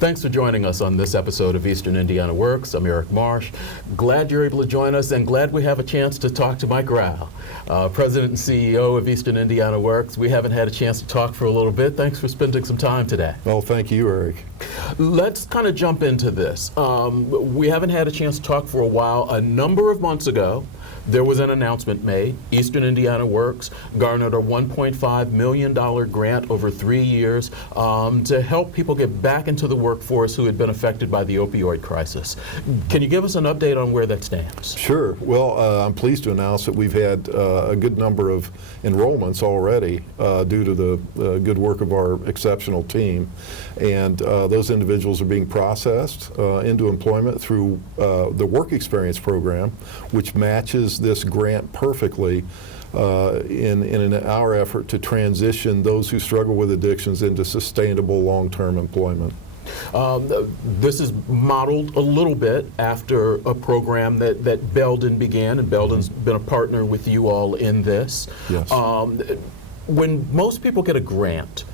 Thanks for joining us on this episode of Eastern Indiana Works. I'm Eric Marsh. Glad you're able to join us, and glad we have a chance to talk to Mike Rao, President and CEO of Eastern Indiana Works. We haven't had a chance to talk for a little bit. Thanks for spending some time today. Well, thank you, Eric. Let's kind of jump into this. We haven't had a chance to talk for a while. A number of months ago, there was an announcement made. Eastern Indiana Works garnered a $1.5 million grant over 3 years to help people get back into the workforce who had been affected by the opioid crisis. Can you give us an update on where that stands? Sure. Well, I'm pleased to announce that we've had a good number of enrollments already due to the good work of our exceptional team. And those individuals are being processed into employment through the Work Experience program, which matches this grant perfectly in our effort to transition those who struggle with addictions into sustainable long-term employment. This is modeled a little bit after a program that Belden began, and Belden's been a partner with you all in this. Yes. When most people get a grant,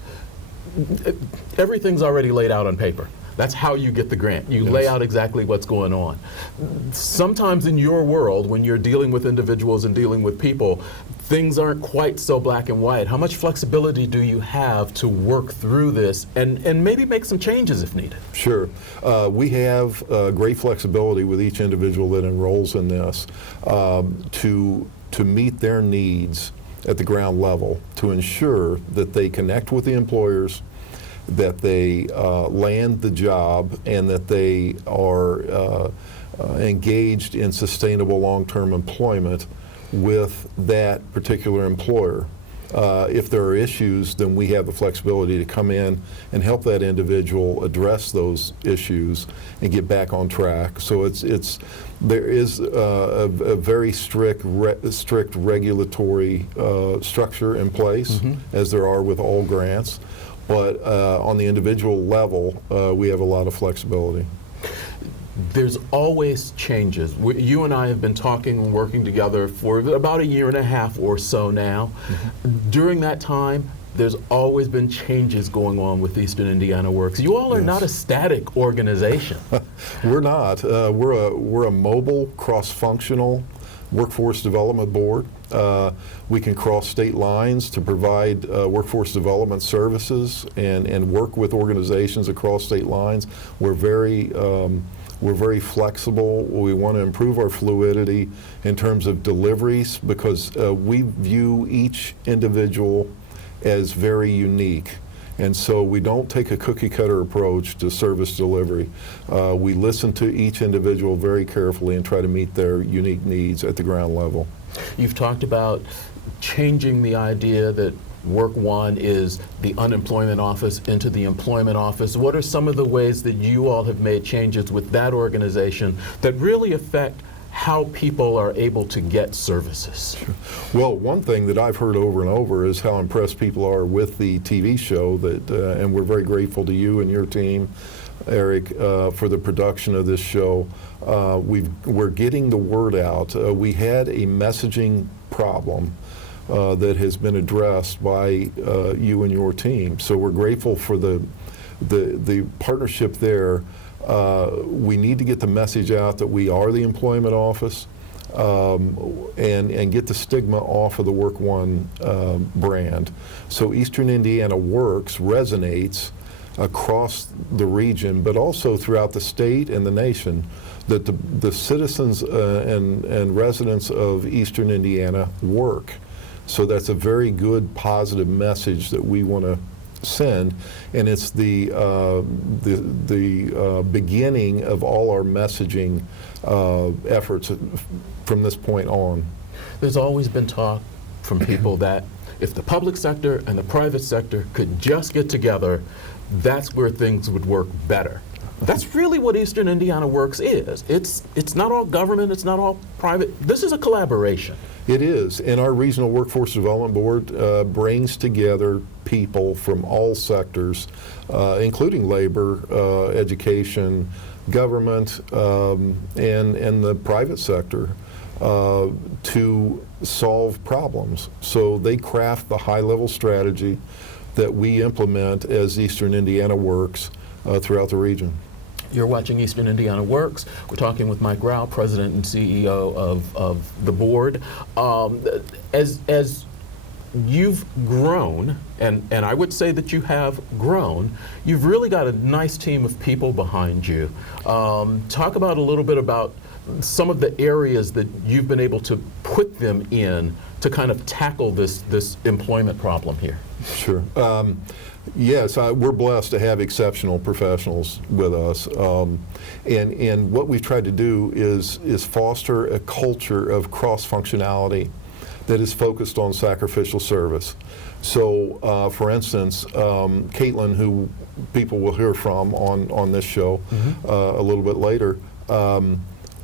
everything's already laid out on paper. That's how you get the grant. You lay out exactly what's going on. Sometimes in your world, when you're dealing with individuals and dealing with people, things aren't quite so black and white. How much flexibility do you have to work through this and maybe make some changes if needed? Sure. We have great flexibility with each individual that enrolls in this to meet their needs at the ground level, to ensure that they connect with the employers, that they land the job, and that they are engaged in sustainable long-term employment with that particular employer. If there are issues, then we have the flexibility to come in and help that individual address those issues and get back on track. So there is a very strict regulatory structure in place, as there are with all grants. But on the individual level, we have a lot of flexibility. There's always changes. You and I have been talking and working together for about 1.5 years or so now. During that time, there's always been changes going on with Eastern Indiana Works. You all are not a static organization. We're not. We're a mobile, cross-functional workforce development board. We can cross state lines to provide workforce development services and work with organizations across state lines. We're very flexible. We want to improve our fluidity in terms of deliveries because we view each individual as very unique. And so we don't take a cookie-cutter approach to service delivery. We listen to each individual very carefully and try to meet their unique needs at the ground level. You've talked about changing the idea that Work One is the unemployment office into the employment office. What are some of the ways that you all have made changes with that organization that really affect how people are able to get services? Sure. Well, one thing that I've heard over and over is how impressed people are with the TV show, and we're very grateful to you and your team, Eric, for the production of this show. We're getting the word out. We had a messaging problem that has been addressed by you and your team. So we're grateful for the partnership there. We need to get the message out that we are the employment office and get the stigma off of the Work One brand. So Eastern Indiana Works resonates across the region, but also throughout the state and the nation, that the citizens and residents of Eastern Indiana work. So that's a very good, positive message that we want to send, and it's the beginning of all our messaging efforts from this point on. There's always been talk from people that if the public sector and the private sector could just get together, that's where things would work better. That's really what Eastern Indiana Works is. It's not all government, it's not all private. This is a collaboration. It is, and our Regional Workforce Development Board brings together people from all sectors, including labor, education, government, and the private sector, to solve problems. So they craft the high-level strategy that we implement as Eastern Indiana Works throughout the region. You're watching Eastern Indiana Works. We're talking with Mike Rao, President and CEO of the board. As you've grown, and I would say that you have grown, you've really got a nice team of people behind you. Talk about a little bit about some of the areas that you've been able to put them in to kind of tackle this employment problem here. Sure. Yes, we're blessed to have exceptional professionals with us, and what we've tried to do is foster a culture of cross-functionality that is focused on sacrificial service. So, for instance, Caitlin, who people will hear from on this show a little bit later,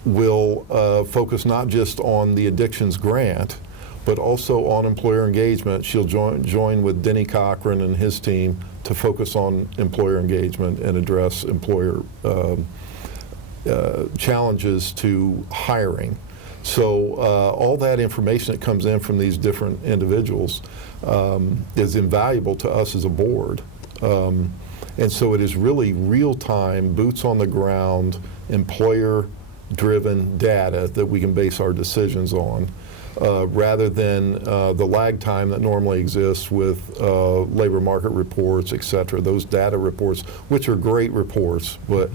will focus not just on the addictions grant, but also on employer engagement. She'll join with Denny Cochran and his team to focus on employer engagement and address employer challenges to hiring. So all that information that comes in from these different individuals is invaluable to us as a board. And so it is really real-time, boots on the ground, employer-driven data that we can base our decisions on, rather than the lag time that normally exists with labor market reports, et cetera. Those data reports, which are great reports, but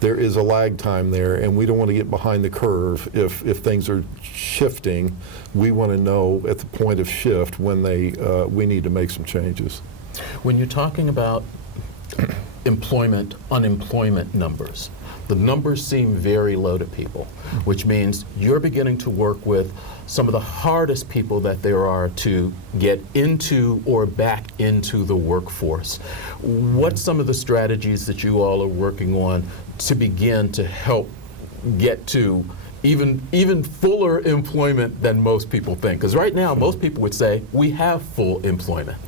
there is a lag time there, and we don't want to get behind the curve if things are shifting. We want to know at the point of shift when we need to make some changes. When you're talking about unemployment numbers, the numbers seem very low to people, which means you're beginning to work with some of the hardest people that there are to get into or back into the workforce. What's some of the strategies that you all are working on to begin to help get to even fuller employment than most people think? Because right now, most people would say we have full employment.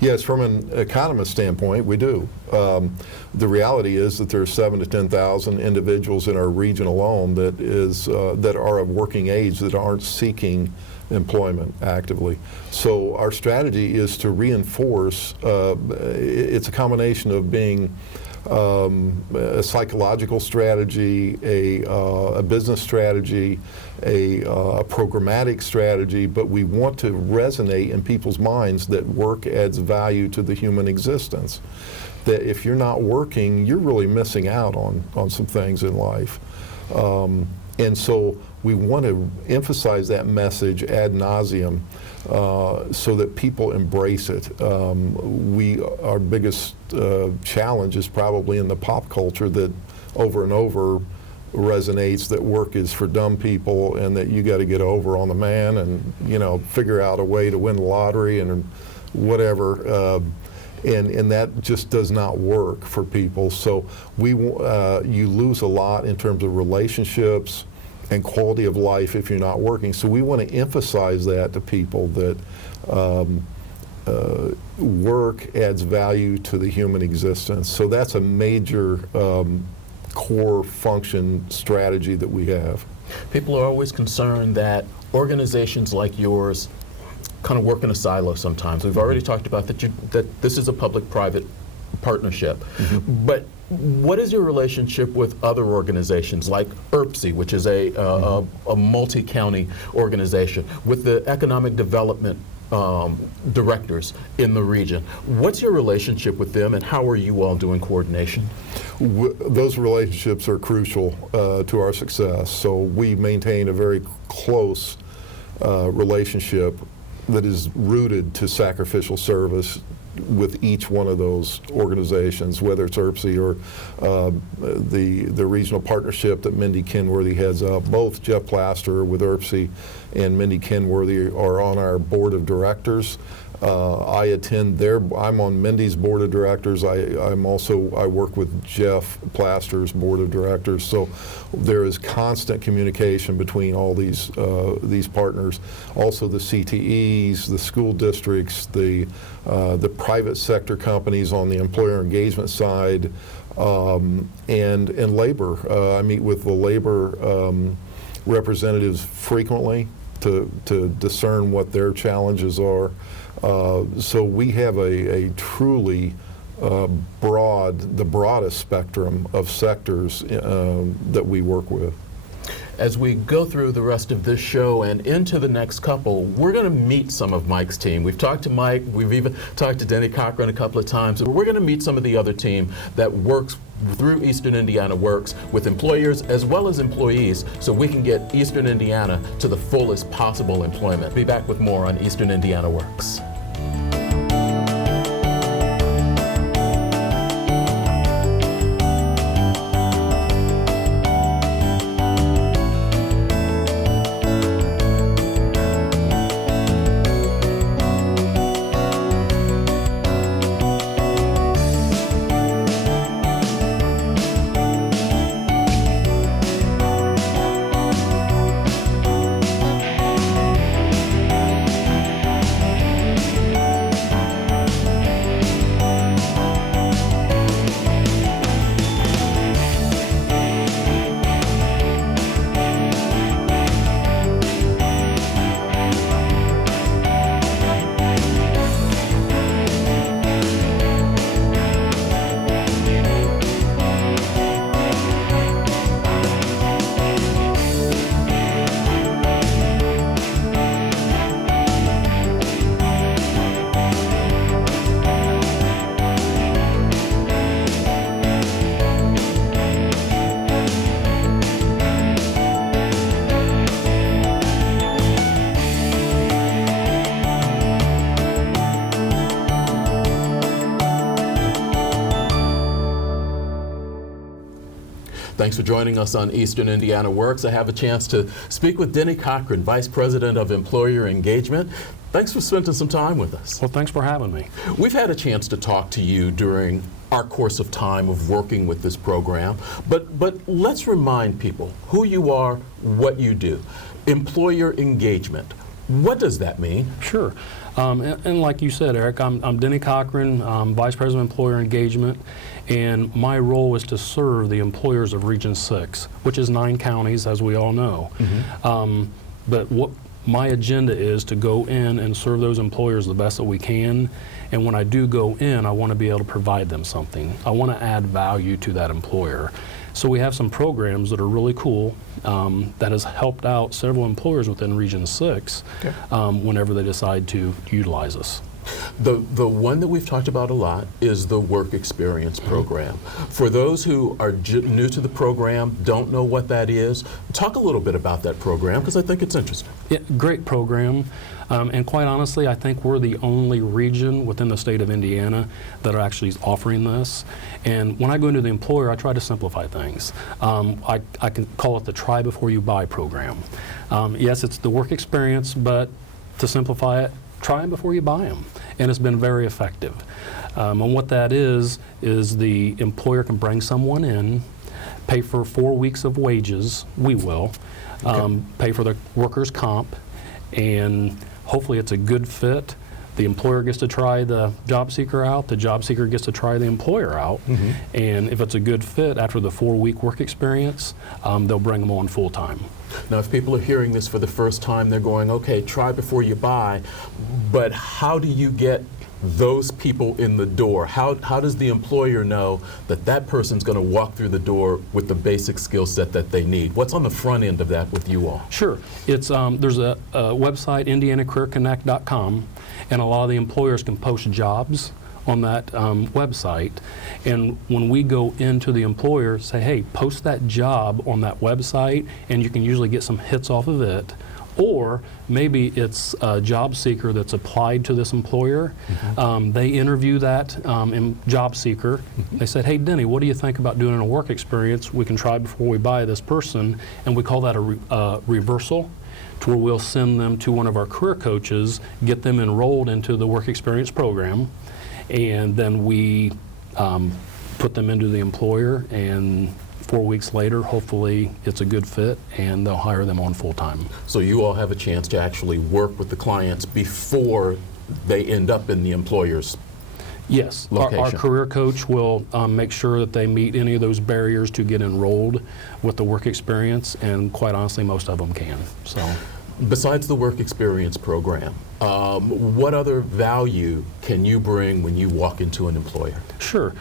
Yes, from an economist standpoint, we do. The reality is that there are 7,000 to 10,000 individuals in our region alone that are of working age that aren't seeking employment actively. So our strategy is to reinforce, it's a combination of being a psychological strategy, a business strategy, a programmatic strategy, but we want to resonate in people's minds that work adds value to the human existence. That if you're not working, you're really missing out on some things in life. And so we want to emphasize that message ad nauseum so that people embrace it. Our biggest challenge is probably in the pop culture that over and over resonates that work is for dumb people and that you got to get over on the man and figure out a way to win the lottery and whatever. And that just does not work for people. So you lose a lot in terms of relationships and quality of life if you're not working. So we want to emphasize that to people that work adds value to the human existence. So that's a major core function strategy that we have. People are always concerned that organizations like yours kind of work in a silo sometimes. We've already talked about that this is a public-private partnership. But what is your relationship with other organizations like IRPC, which is a multi-county organization, with the economic development directors in the region? What's your relationship with them, and how are you all doing coordination? Those relationships are crucial to our success. So we maintain a very close relationship that is rooted to sacrificial service with each one of those organizations, whether it's IRPC or the regional partnership that Mindy Kenworthy heads up. Both Jeff Plaster with IRPC and Mindy Kenworthy are on our board of directors. I'm on Mindy's board of directors. I work with Jeff Plaster's board of directors. So there is constant communication between all these partners. Also the CTEs, the school districts, the private sector companies on the employer engagement side, and labor. I meet with the labor representatives frequently to discern what their challenges are. So we have a truly the broadest spectrum of sectors that we work with. As we go through the rest of this show and into the next couple, we're going to meet some of Mike's team. We've talked to Mike, we've even talked to Denny Cochran a couple of times. We're going to meet some of the other team that works through Eastern Indiana Works with employers as well as employees, so we can get Eastern Indiana to the fullest possible employment. Be back with more on Eastern Indiana Works. Thanks for joining us on Eastern Indiana Works. I have a chance to speak with Denny Cochran, Vice President of Employer Engagement. Thanks for spending some time with us. Well, thanks for having me. We've had a chance to talk to you during our course of time of working with this program, but let's remind people who you are, what you do. Employer engagement. What does that mean? Sure. And like you said, Eric, I'm Denny Cochran, Vice President of Employer Engagement, and my role is to serve the employers of Region 6, which is 9 counties, as we all know. Mm-hmm. But what my agenda is to go in and serve those employers the best that we can, and when I do go in, I want to be able to provide them something. I want to add value to that employer. So we have some programs that are really cool that has helped out several employers within Region 6 whenever they decide to utilize us. The one that we've talked about a lot is the Work Experience Program. For those who are new to the program, don't know what that is, talk a little bit about that program, because I think it's interesting. Yeah, great program. And quite honestly, I think we're the only region within the state of Indiana that are actually offering this. And when I go into the employer, I try to simplify things. I can call it the try before you buy program. Yes, it's the work experience, but to simplify it, try them before you buy them. And it's been very effective. And what that is the employer can bring someone in, pay for 4 weeks of wages, we will, pay for the workers' comp, and hopefully it's a good fit. The employer gets to try the job seeker out, the job seeker gets to try the employer out, and if it's a good fit after the 4-week work experience, they'll bring them on full time. Now, if people are hearing this for the first time, they're going, okay, try before you buy, but how do you get those people in the door? How does the employer know that that person's going to walk through the door with the basic skill set that they need? What's on the front end of that with you all? Sure. It's there's a website, indianacareerconnect.com, and a lot of the employers can post jobs on that website. And when we go into the employer, say, hey, post that job on that website, and you can usually get some hits off of it. Or maybe it's a job seeker that's applied to this employer. They interview that job seeker. They said, hey, Denny, what do you think about doing a work experience? We can try before we buy this person. And we call that a reversal, to where we'll send them to one of our career coaches, get them enrolled into the work experience program, and then we put them into the employer, and 4 weeks later, hopefully it's a good fit, and they'll hire them on full time. So you all have a chance to actually work with the clients before they end up in the employer's Yes. location. Our career coach will make sure that they meet any of those barriers to get enrolled with the work experience, and quite honestly, most of them can. So. Besides the work experience program, what other value can you bring when you walk into an employer? Sure.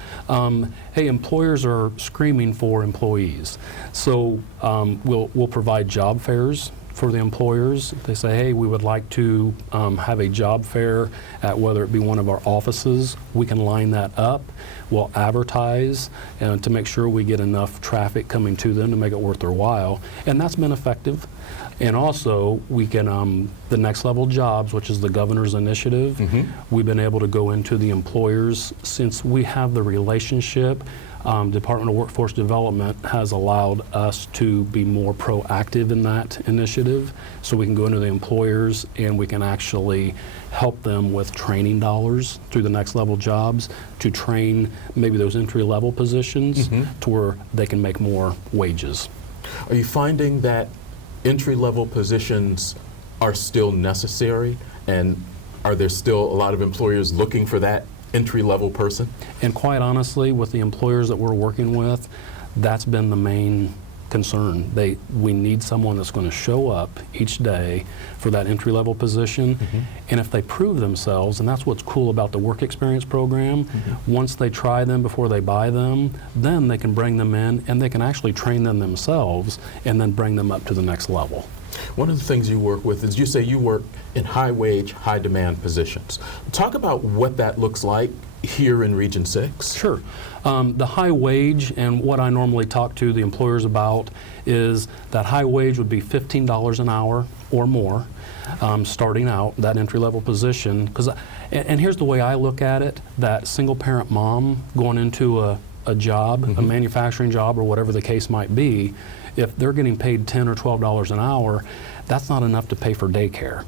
Hey, employers are screaming for employees. So we'll provide job fairs for the employers. They say, hey, we would like to have a job fair at whether it be one of our offices. We can line that up. We'll advertise to make sure we get enough traffic coming to them to make it worth their while. And that's been effective. And also, we can, the Next Level Jobs, which is the governor's initiative, we've been able to go into the employers since we have the relationship. Department of Workforce Development has allowed us to be more proactive in that initiative, so we can go into the employers and we can actually help them with training dollars through the Next Level Jobs to train maybe those entry-level positions to where they can make more wages. Are you finding that entry-level positions are still necessary, and are there still a lot of employers looking for that entry-level person? And quite honestly, with the employers that we're working with, that's been the main concern. We need someone that's going to show up each day for that entry-level position, and if they prove themselves, and that's what's cool about the work experience program, once they try them before they buy them, then they can bring them in and they can actually train them themselves and then bring them up to the next level. One of the things you work with is you say you work in high-wage, high-demand positions. Talk about what that looks like here in Region 6. Sure. The high wage, and what I normally talk to the employers about, is that high wage would be $15 an hour or more, starting out, that entry-level position. And here's the way I look at it, that single-parent mom going into a job, a manufacturing job or whatever the case might be, if they're getting paid $10 or $12 an hour, that's not enough to pay for daycare.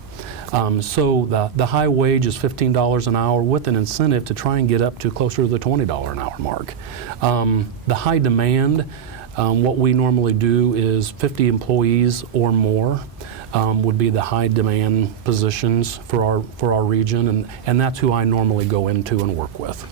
So the high wage is $15 an hour with an incentive to try and get up to closer to the $20 an hour mark. The high demand, what we normally do is 50 employees or more would be the high demand positions for our region, and that's who I normally go into and work with.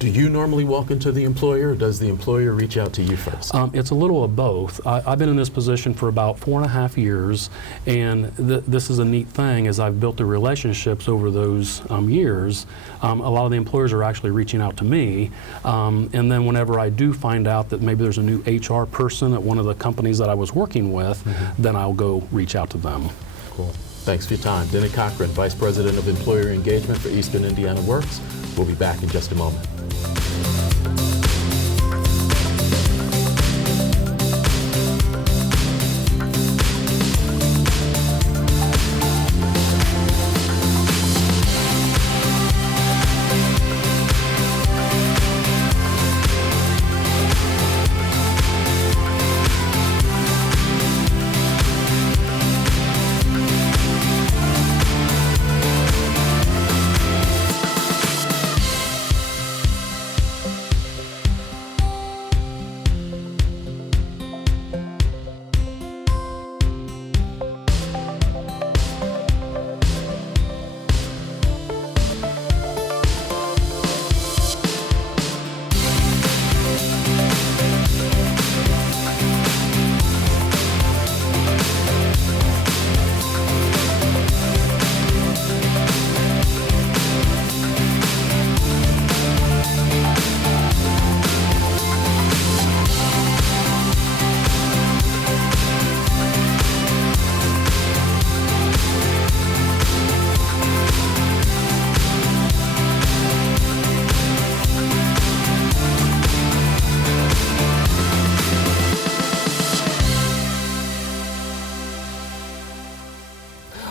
Do you normally walk into the employer, or does the employer reach out to you first? It's a little of both. I've been in this position for about 4.5 years, and this is a neat thing. As I've built the relationships over those years, a lot of the employers are actually reaching out to me, and then whenever I do find out that maybe there's a new HR person at one of the companies that I was working with, then I'll go reach out to them. Cool. Thanks for your time. Denny Cochran, Vice President of Employer Engagement for Eastern Indiana Works. We'll be back in just a moment.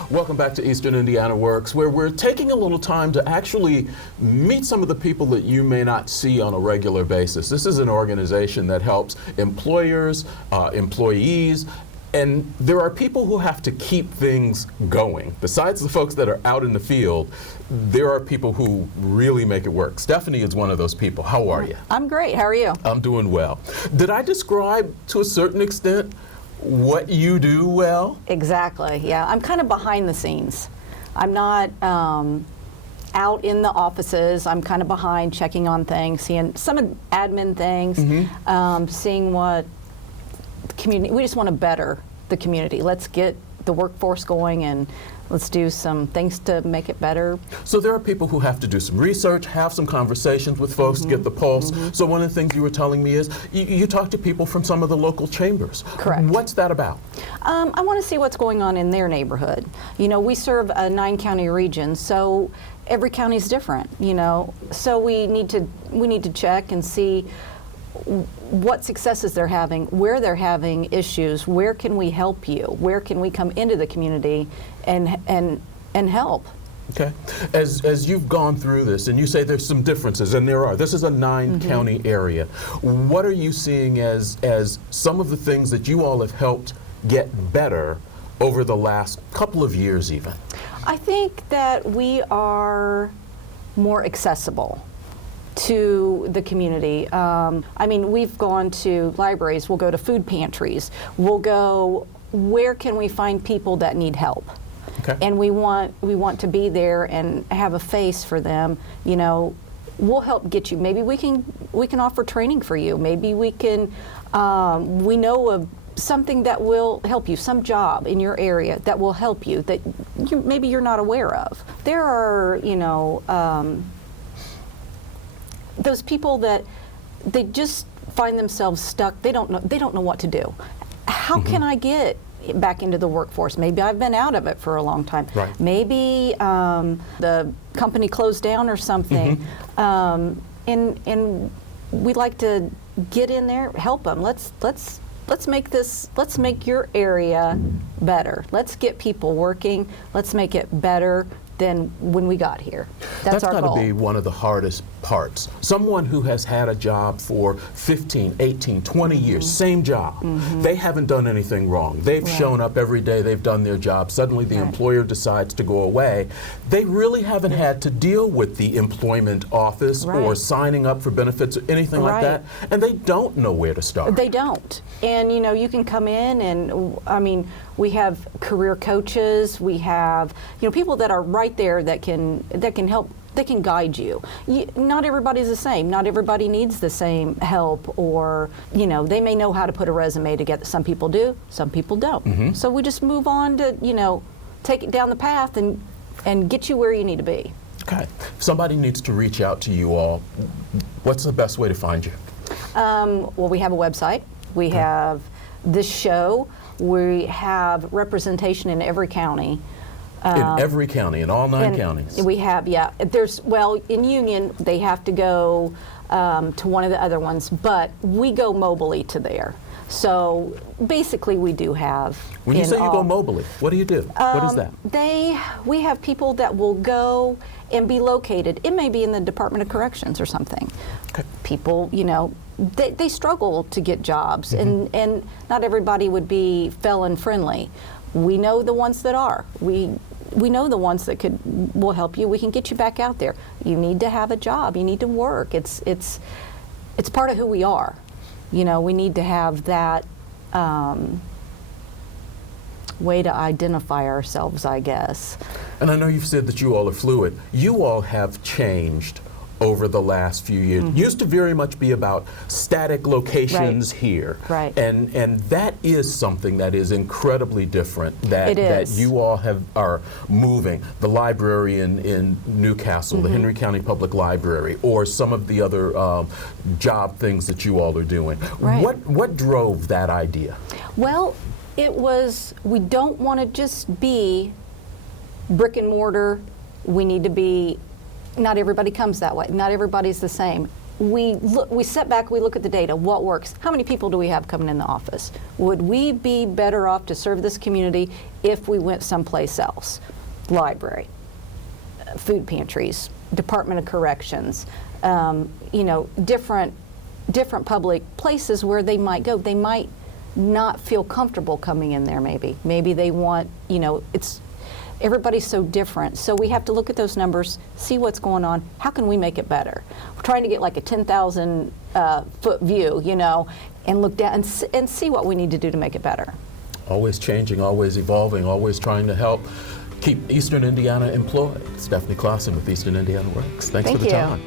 Welcome back to Eastern Indiana Works, where we're taking a little time to actually meet some of the people that you may not see on a regular basis. This is an organization that helps employers, employees, and there are people who have to keep things going. Besides the folks that are out in the field, there are people who really make it work. Stephanie is one of those people. How are you? I'm great. How are you? I'm doing well. Did I describe to a certain extent what you do well? Exactly, yeah. I'm kind of behind the scenes. I'm not out in the offices. I'm kind of behind, checking on things, seeing some of admin things, seeing what the community, we just want to better the community. Let's get the workforce going, and let's do some things to make it better. So there are people who have to do some research, have some conversations with folks, get the pulse. So one of the things you were telling me is you talk to people from some of the local chambers. Correct. What's that about? I want to see what's going on in their neighborhood. You know, we serve a 9-county region, so every county is different. You know, so we need to check and see what successes they're having, where they're having issues, where can we help you, where can we come into the community and help. Okay. As you've gone through this, and you say there's some differences, and there are. This is a 9-county area. What are you seeing as some of the things that you all have helped get better over the last couple of years even? I think that we are more accessible to the community. I mean, we've gone to libraries, we'll go to food pantries, we'll go, where can we find people that need help? Okay. And we want to be there and have a face for them. You know, we'll help get you. Maybe we can offer training for you. Maybe we can. We know of something that will help you, some job in your area that will help you that maybe you're not aware of. There are, you know, those people that they just find themselves stuck. They don't know what to do. How can I get back into the workforce? Maybe I've been out of it for a long time. Right. Maybe the company closed down or something, and we'd like to get in there, help them. Let's make your area better. Let's get people working. Let's make it better than when we got here. That's our goal. got to be one of the hardest parts. Someone who has had a job for 15, 18, 20 years, same job. They haven't done anything wrong. They've shown up every day, they've done their job. Suddenly the employer decides to go away. They really haven't had to deal with the employment office or signing up for benefits or anything like that, and they don't know where to start. They don't. And you know, you can come in and, I mean, we have career coaches, we have, you know, people that are right there that can help, they can guide you. Not everybody's the same. Not everybody needs the same help, or, you know, they may know how to put a resume together. Some people do, some people don't. So we just move on to, you know, take it down the path and get you where you need to be. Okay. If somebody needs to reach out to you all, what's the best way to find you? Well, we have a website. We have this show. We have representation in every county. In every county, in all 9 counties? We have, yeah. Well, in Union, they have to go to one of the other ones, but we go mobily to there. So basically, we do have. When you say you go mobily, what do you do? What is that? We have people that will go and be located. It may be in the Department of Corrections or something. Okay. People, you know, they struggle to get jobs, and not everybody would be felon friendly. We know the ones that are. We know the ones that will help you. We can get you back out there. You need to have a job. You need to work. It's part of who we are. You know, we need to have that way to identify ourselves, I guess. And I know you've said that you all are fluid. You all have changed over the last few years. Used to very much be about static locations here. Right. And that is something that is incredibly different that you all are moving. The library in Newcastle, the Henry County Public Library, or some of the other job things that you all are doing. Right. What drove that idea? Well, it was, we don't want to just be brick and mortar. We need to be, not everybody comes that way. Not everybody's the same. We sit back, we look at the data, what works? How many people do we have coming in the office? Would we be better off to serve this community if we went someplace else? Library, food pantries, Department of Corrections, you know, different public places where they might go. They might not feel comfortable coming in there maybe. Maybe they want, you know, everybody's so different. So we have to look at those numbers, see what's going on. How can we make it better? We're trying to get like a 10,000 foot view, you know, and look down and see what we need to do to make it better. Always changing, always evolving, always trying to help keep Eastern Indiana employed. Stephanie Clawson with Eastern Indiana Works. Thanks for the time.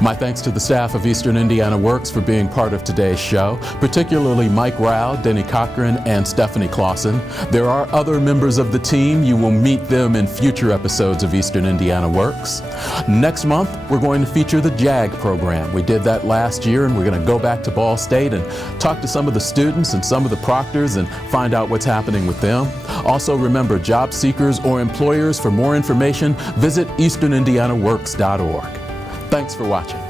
My thanks to the staff of Eastern Indiana Works for being part of today's show, particularly Mike Rao, Denny Cochran, and Stephanie Clawson. There are other members of the team. You will meet them in future episodes of Eastern Indiana Works. Next month, we're going to feature the JAG program. We did that last year, and we're going to go back to Ball State and talk to some of the students and some of the proctors and find out what's happening with them. Also, remember, job seekers or employers, for more information, visit easternindianaworks.org. Thanks for watching.